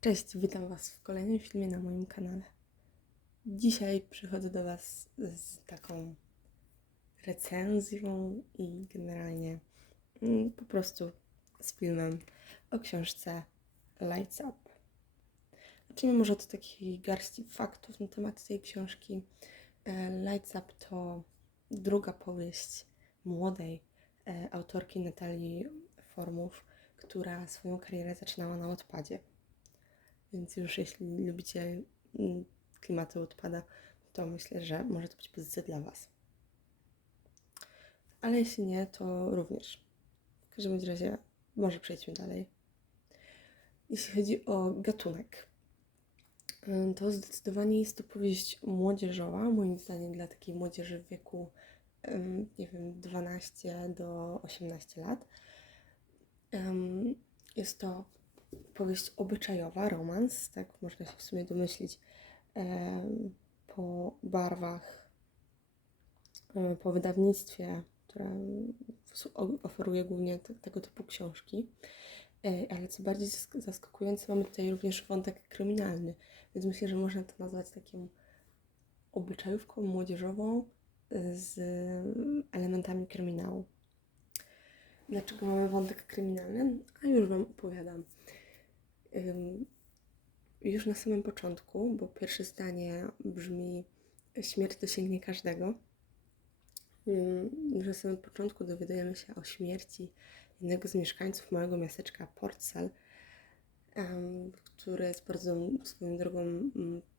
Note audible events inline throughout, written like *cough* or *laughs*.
Cześć, witam Was w kolejnym filmie na moim kanale. Dzisiaj przychodzę do Was z taką recenzją i generalnie mm, po prostu z filmem o książce Lights Up. Zacznijmy może od takiej garści faktów na temat tej książki. E, Lights Up to druga powieść młodej e, autorki Natalii Formów, która swoją karierę zaczynała na odpadzie. Więc już jeśli lubicie mm, klimaty odpada, to myślę, że może to być pozycja dla Was. Ale jeśli nie, to również. W każdym razie może przejdźmy dalej. Jeśli chodzi o gatunek, ym, to zdecydowanie jest to powieść młodzieżowa, moim zdaniem dla takiej młodzieży w wieku, nie wiem, 12 do 18 lat. Jest to powieść obyczajowa, romans, tak można się w sumie domyślić po barwach, po wydawnictwie, które oferuje głównie te, tego typu książki. E, Ale co bardziej zask- zaskakujące, mamy tutaj również wątek kryminalny, więc myślę, że można to nazwać taką obyczajówką młodzieżową z elementami kryminału. Dlaczego mamy wątek kryminalny? A już Wam opowiadam. Już na samym początku, bo pierwsze zdanie brzmi śmierć dosięgnie każdego. Już na samym początku dowiadujemy się o śmierci jednego z mieszkańców małego miasteczka Portsel, em, które jest bardzo swoją drogą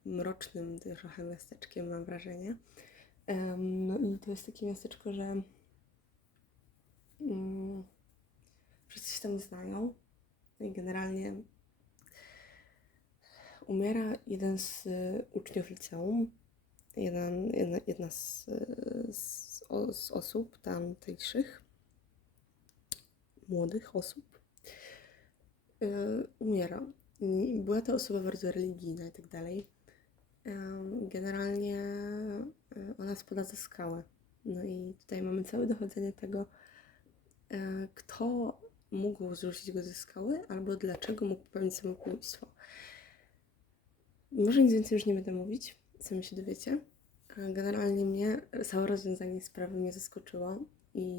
mrocznym trochę miasteczkiem, mam wrażenie. No i to jest takie miasteczko, że mm, wszyscy się tam znają. No i generalnie umiera jeden z y, uczniów liceum, jeden, jedna, jedna z, z, z osób tamtejszych, młodych osób, y, umiera. Była to osoba bardzo religijna i tak dalej. Generalnie y, ona spada ze skały. No i tutaj mamy całe dochodzenie tego, e, kto mógł zrzucić go ze skały, albo dlaczego mógł popełnić samobójstwo. Może nic więcej już nie będę mówić, sami się dowiecie. Generalnie mnie całe rozwiązanie sprawy mnie zaskoczyło i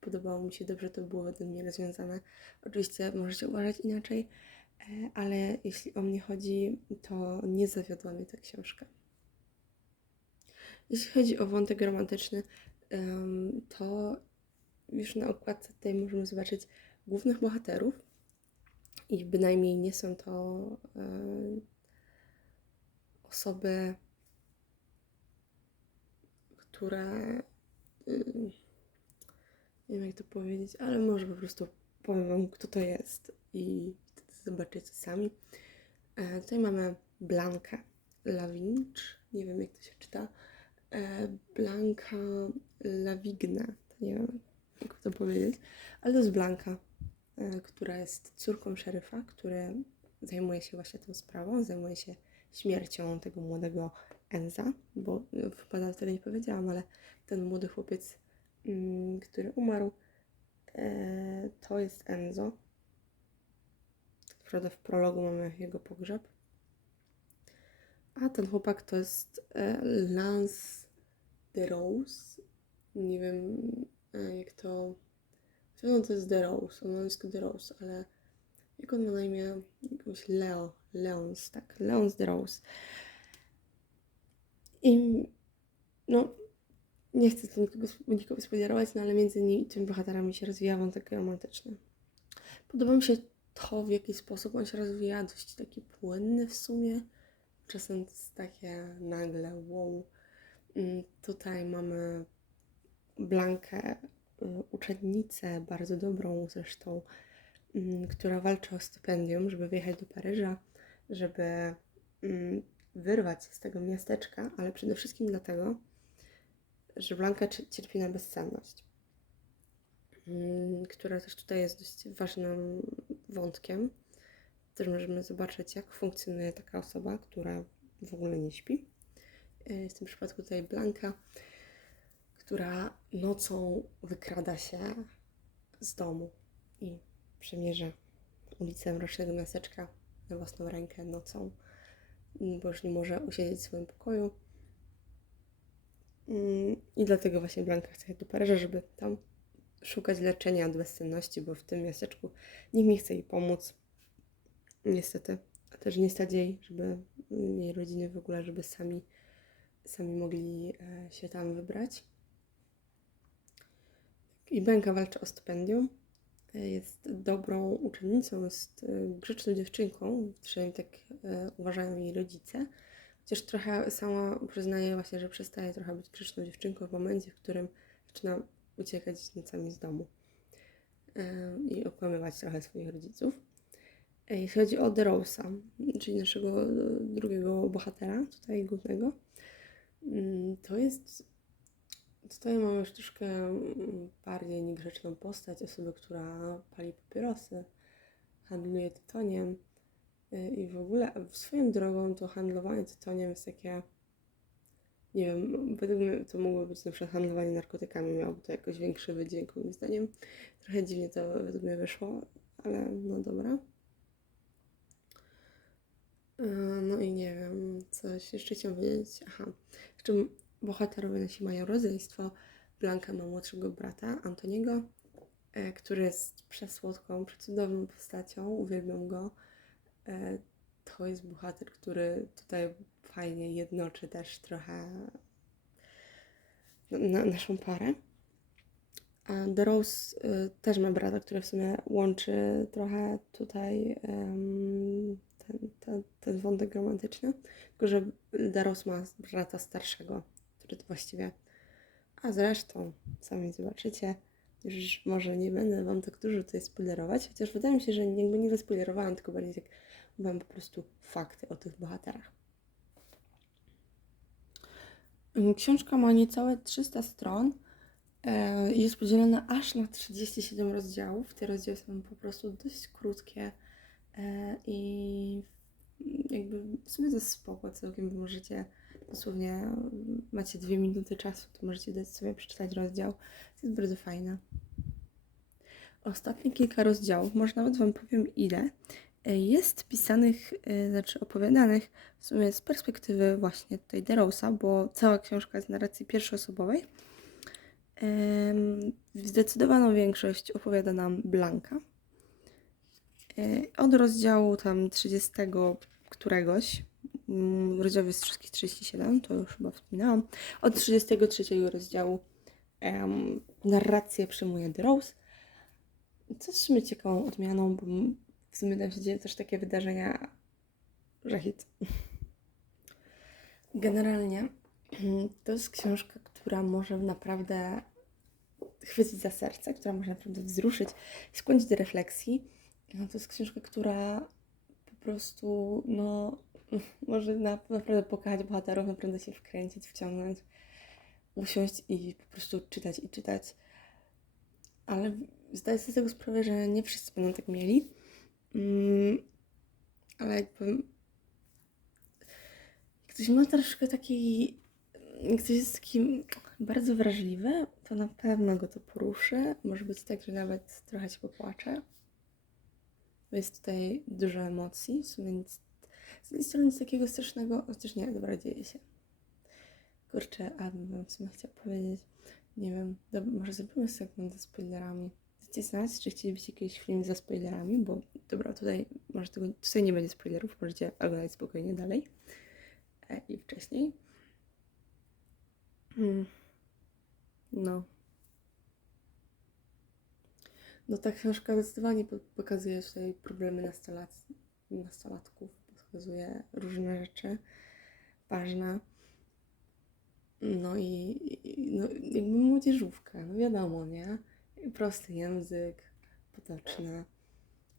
podobało mi się, dobrze to było wedle mnie rozwiązane. Oczywiście możecie uważać inaczej, e, ale jeśli o mnie chodzi, to nie zawiodła mnie ta książka. Jeśli chodzi o wątek romantyczny, to już na okładce tutaj możemy zobaczyć głównych bohaterów i bynajmniej nie są to e, osoby, które y, nie wiem jak to powiedzieć, ale może po prostu powiem wam kto to jest i zobaczycie sami. E, tutaj mamy Blankę Lavinch, nie wiem jak to się czyta, e, Blanka Lavigne, to nie wiem jak to powiedzieć, ale to jest Blanka, e, która jest córką szeryfa, który zajmuje się właśnie tą sprawą, zajmuje się śmiercią tego młodego Enza, bo e, chyba tyle nie powiedziałam, ale ten młody chłopiec, mm, który umarł, e, to jest Enzo. Prawda w prologu mamy jego pogrzeb. A ten chłopak to jest e, Lance de Rose. Nie wiem e, jak to... No to jest de Rose, on ma nazwisko de Rose, ale jak on ma na imię? Jakąś Leo, Leons, tak, Leons de Rose. I no, nie chcę tu nikogo, nikogo spoilerować, no ale między nimi, tymi bohaterami się rozwija wątek romantyczny. Podoba mi się to, w jaki sposób on się rozwija, dość taki płynny w sumie. Czasem jest takie nagle, wow. Mm, Tutaj mamy Blankę, y, uczennicę, bardzo dobrą zresztą, która walczy o stypendium, żeby wyjechać do Paryża, żeby mm, wyrwać się z tego miasteczka, ale przede wszystkim dlatego, że Blanka cie- cierpi na bezsenność, mm, która też tutaj jest dość ważnym wątkiem. Też możemy zobaczyć, jak funkcjonuje taka osoba, która w ogóle nie śpi. Y, W tym przypadku tutaj Blanka, która nocą wykrada się z domu i przemierza ulicę mrocznego miasteczka na własną rękę nocą, bo już nie może usiedzieć w swoim pokoju. Mm, I dlatego właśnie Blanka chce jechać do Paryża, żeby tam szukać leczenia od bezsenności, bo w tym miasteczku nikt nie chce jej pomóc. Niestety. A też nie stać jej, żeby jej rodziny w ogóle, żeby sami, sami mogli e, się tam wybrać. I Benka walczy o stypendium. E, Jest dobrą uczennicą, jest e, grzeczną dziewczynką, przynajmniej tak e, uważają jej rodzice. Chociaż trochę sama przyznaje właśnie, że przestaje trochę być grzeczną dziewczynką w momencie, w którym zaczyna uciekać nocami z domu i okłamywać trochę swoich rodziców. Jeśli chodzi o Derosa, czyli naszego drugiego bohatera, tutaj głównego, mm, to jest. Tutaj mamy już troszkę mm, bardziej niegrzeczną postać, osobę, która pali papierosy, handluje tytoniem y, i w ogóle swoją drogą to handlowanie tytoniem jest takie, nie wiem, według mnie to mogło być na przykład handlowanie narkotykami, miałoby to jakoś większy wydźwięk moim zdaniem. Trochę dziwnie to według mnie wyszło, ale no dobra. E, No i nie wiem, coś jeszcze chciałam powiedzieć. Aha, jeszcze bohaterowie nasi mają rodzeństwo. Blanka ma młodszego brata, Antoniego, e, który jest przesłodką, przecudowną postacią. Uwielbiam go. E, To jest bohater, który tutaj fajnie jednoczy też trochę na, naszą parę. A The Rose też ma brata, który w sumie łączy trochę tutaj ten, ten, ten wątek romantyczny. Tylko, że The Rose ma brata starszego, który to właściwie. A zresztą, sami zobaczycie, już może nie będę Wam tak dużo tutaj spoilerować, chociaż wydaje mi się, że jakby nie zaspoilerowałam, tylko bardziej tak mówiłam po prostu fakty o tych bohaterach. Książka ma niecałe 300 stron. E, Jest podzielona aż na 37 rozdziałów. Te rozdziały są po prostu dość krótkie e, i jakby to jest spoko całkiem, możecie dosłownie macie dwie minuty czasu, to możecie dać sobie przeczytać rozdział. To jest bardzo fajne. Ostatnie kilka rozdziałów, może nawet Wam powiem ile, e, jest pisanych, e, znaczy opowiadanych w sumie z perspektywy właśnie tutaj Derosa, bo cała książka jest narracji pierwszoosobowej. Zdecydowaną większość opowiada nam Blanka. E, Od rozdziału tam 30 któregoś, jest wszystkich 37, to już chyba wspominałam. Od 33 rozdziału em, narrację przyjmuje The Rose. Co w sumie ciekawą odmianą, bo w sumie tam się dzieją też takie wydarzenia, że hit. Generalnie *clears throat* to jest książka, która może naprawdę chwycić za serce, która może naprawdę wzruszyć, skłonić do refleksji. No, to jest książka, która po prostu, no, *laughs* może na, naprawdę pokazać bohaterów, naprawdę się wkręcić, wciągnąć, usiąść i po prostu czytać i czytać. Ale zdaję sobie z tego sprawę, że nie wszyscy będą tak mieli. Mm, ale jakby jak ktoś ma troszkę jak ktoś jest taki bardzo wrażliwy, to na pewno go to poruszy. Może być tak, że nawet trochę się popłacze. Jest tutaj dużo emocji. W sumie nic, z jednej strony nic takiego strasznego, chociaż nie, dobra, dzieje się. Kurczę, a bym w sumie chciała powiedzieć, nie wiem, dob- może zrobimy segment ze spoilerami. Chcecie znać, czy chcielibyście jakiś film ze spoilerami, bo dobra, tutaj może tego, tutaj nie będzie spoilerów, możecie oglądać spokojnie dalej e, i wcześniej. Mm. No. No ta książka zdecydowanie po- pokazuje tutaj problemy nastolat- nastolatków, pokazuje różne rzeczy ważne. No i, i no, jakby młodzieżówka, no wiadomo, nie? Prosty język, potoczny.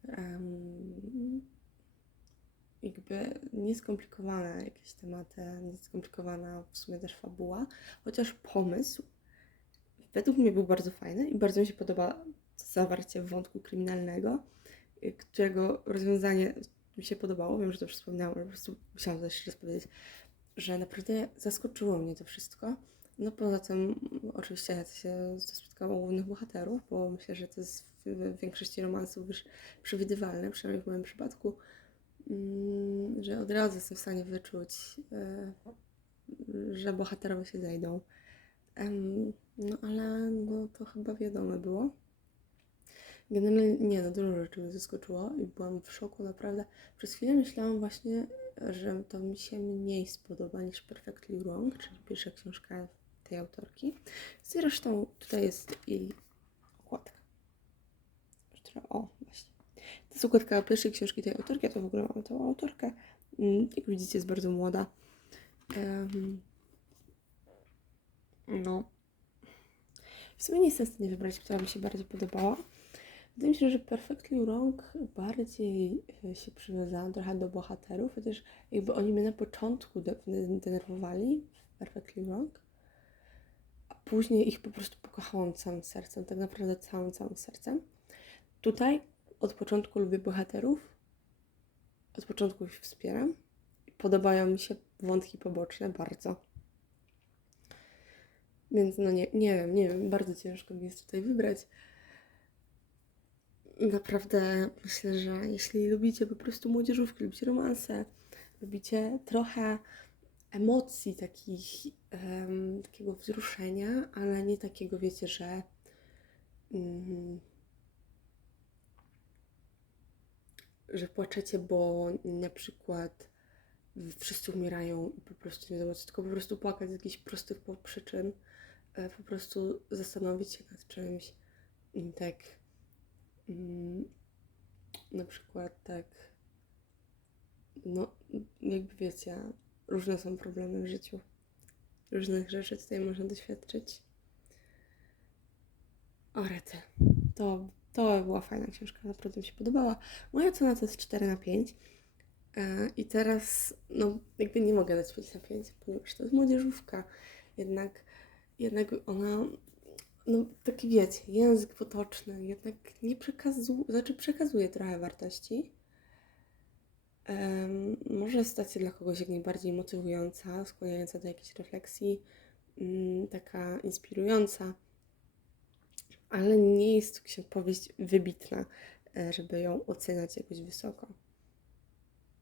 em, jakby nieskomplikowane jakieś tematy, nieskomplikowana w sumie też fabuła, chociaż pomysł według mnie był bardzo fajny i bardzo mi się podoba zawarcie wątku kryminalnego, którego rozwiązanie mi się podobało. Wiem, że to już wspomniałam, ale po prostu musiałam też raz powiedzieć, że naprawdę zaskoczyło mnie to wszystko. No poza tym oczywiście ja się spotkało głównych bohaterów, bo myślę, że to jest w, większości romansów już przewidywalne, przynajmniej w moim przypadku. mm, że od razu jestem w stanie wyczuć, e, że bohaterowie się zejdą. No ale no, to chyba wiadome było. Generalnie nie, no dużo rzeczy mnie zaskoczyło i byłam w szoku naprawdę. Przez chwilę myślałam właśnie, że to mi się mniej spodoba niż Perfectly Wrong, czyli pierwsza książka tej autorki. Zresztą tutaj jest jej okładka. O, właśnie. To jest okładka pierwszej książki tej autorki, a to w ogóle mamy tą autorkę. Mm, Jak widzicie, jest bardzo młoda. Em, no. W sumie nie jestem w stanie wybrać, która mi się bardziej podobała. Wydaje mi się, że Perfectly Wrong bardziej e, się przywiązałam trochę do bohaterów, chociaż jakby oni mnie na początku de- de- denerwowali Perfectly Wrong, a później ich po prostu pokochałam całym sercem, tak naprawdę całym, całym sercem. Tutaj od początku lubię bohaterów, od początku ich wspieram. Podobają mi się wątki poboczne bardzo. Więc no nie, nie wiem, nie wiem, bardzo ciężko mi jest tutaj wybrać. Naprawdę myślę, że jeśli lubicie po prostu młodzieżówki, lubicie romanse, lubicie trochę emocji takich, em, takiego wzruszenia, ale nie takiego, wiecie, że mm, że płaczecie, bo na przykład wszyscy umierają i po prostu nie wiadomo tylko po prostu płakać z jakichś prostych przyczyn, e, po prostu zastanowić się nad czymś i tak mm, na przykład tak no jakby wiecie, różne są problemy w życiu. Różnych rzeczy tutaj można doświadczyć. O rety. To, to była fajna książka, naprawdę mi się podobała. Moja cena to jest 4 na 5. E, I teraz, no, jakby nie mogę dać 5 na 5, ponieważ to jest młodzieżówka. Jednak, jednak ona, no, taki wiecie, język potoczny, jednak nie przekazuje, znaczy przekazuje trochę wartości. Em, może stać się dla kogoś jak najbardziej motywująca, skłaniająca do jakiejś refleksji, mm, taka inspirująca, ale nie jest to książ- powieść wybitna, e, żeby ją oceniać jakoś wysoko.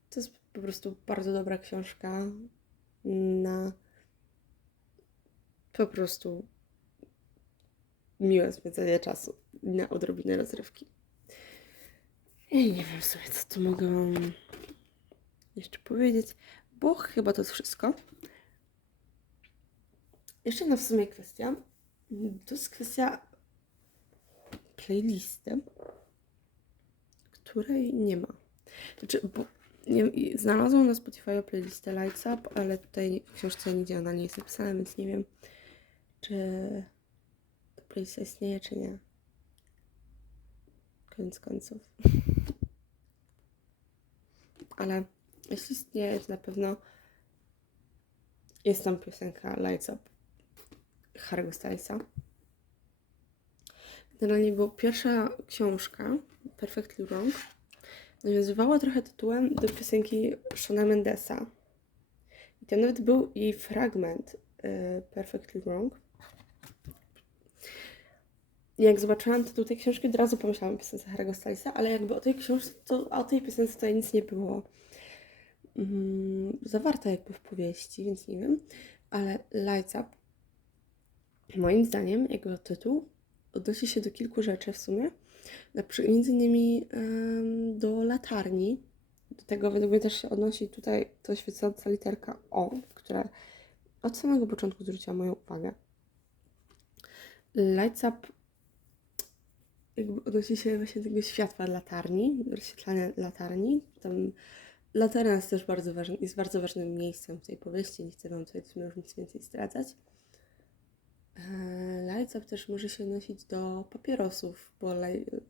To jest po prostu bardzo dobra książka na po prostu miłe spędzenie czasu, na odrobinę rozrywki. I nie wiem w sumie, co tu mogę jeszcze powiedzieć, bo chyba to jest wszystko. Jeszcze jedna w sumie kwestia. To jest kwestia playlisty, której nie ma. Znaczy, bo nie, znalazłam na Spotify playlistę Lights Up, ale tutaj w książce nigdzie ona nie jest napisana, więc nie wiem, czy playlista istnieje, czy nie. Koniec końców. Ale jeśli istnieje, to na pewno jest tam piosenka Lights Up Harry'ego Stylesa. Generalnie, bo pierwsza książka, Perfectly Wrong, nawiązywała trochę tytułem do piosenki Shona Mendesa. I tam nawet był jej fragment y, Perfectly Wrong. Jak zobaczyłam tytuł tej książki, od razu pomyślałam o piosence Harry'ego Stylesa, ale jakby o tej książce, to o tej piosence tutaj nic nie było mm, zawarte jakby w powieści, więc nie wiem. Ale Lights Up, moim zdaniem, jego tytuł odnosi się do kilku rzeczy w sumie. Między innymi em, do latarni. Do tego według mnie też się odnosi tutaj to świecąca literka O, która od samego początku zwróciła moją uwagę. Lights Up jakby odnosi się właśnie do tego światła latarni, rozświetlania latarni. Tam latarnia jest też bardzo ważny, jest bardzo ważnym miejscem w tej powieści. Nie chcę Wam tutaj już nic więcej zdradzać. Eee, Lights Up też może się odnosić do papierosów, bo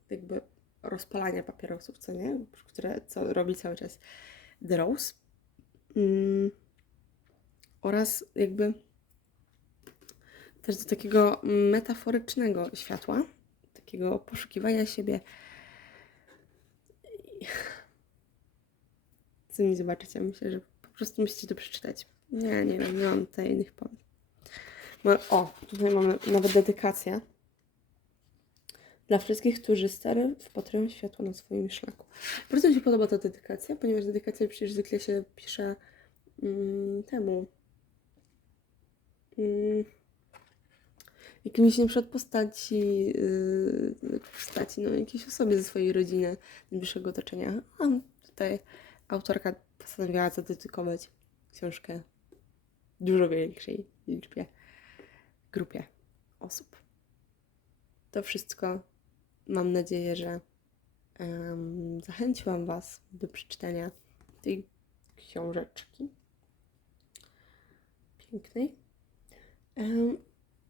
jakby rozpalania papierosów, co nie? Które co robi cały czas The Rose. Mm. Oraz jakby też do takiego metaforycznego światła, takiego poszukiwania siebie. I- Sami zobaczycie, myślę, że po prostu musicie to przeczytać. Nie, nie wiem, nie mam tutaj innych pomysłów. O, tutaj mamy nawet dedykację Dla wszystkich, którzy stary wpatrują światło na swoim szlaku. Bardzo mi się podoba ta dedykacja, ponieważ dedykacja przecież zwykle się pisze mm, temu. Mm, jakimiś na przykład postaci, yy, postaci, no jakiejś osobie ze swojej rodziny, najbliższego otoczenia. A tutaj autorka postanowiła zadedykować książkę dużo większej liczbie, grupie osób. To wszystko. Mam nadzieję, że em, zachęciłam Was do przeczytania tej książeczki pięknej. Em,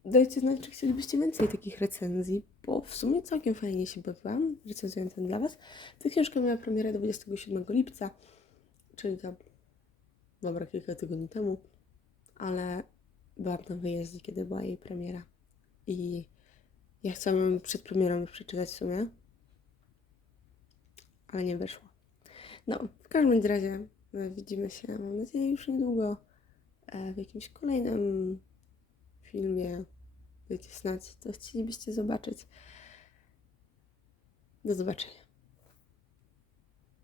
dajcie znać, czy chcielibyście więcej takich recenzji, bo w sumie całkiem fajnie się bawiłam, recenzując ten dla Was. Ta książka miała premierę 27 lipca, czyli tam dobra kilka tygodni temu, ale byłam na wyjeździe, kiedy była jej premiera. I ja chciałam przed premierą przeczytać w sumie, ale nie wyszło. No, w każdym razie e, widzimy się, mam nadzieję, już niedługo e, w jakimś kolejnym filmie. Znać, co chcielibyście zobaczyć. Do zobaczenia.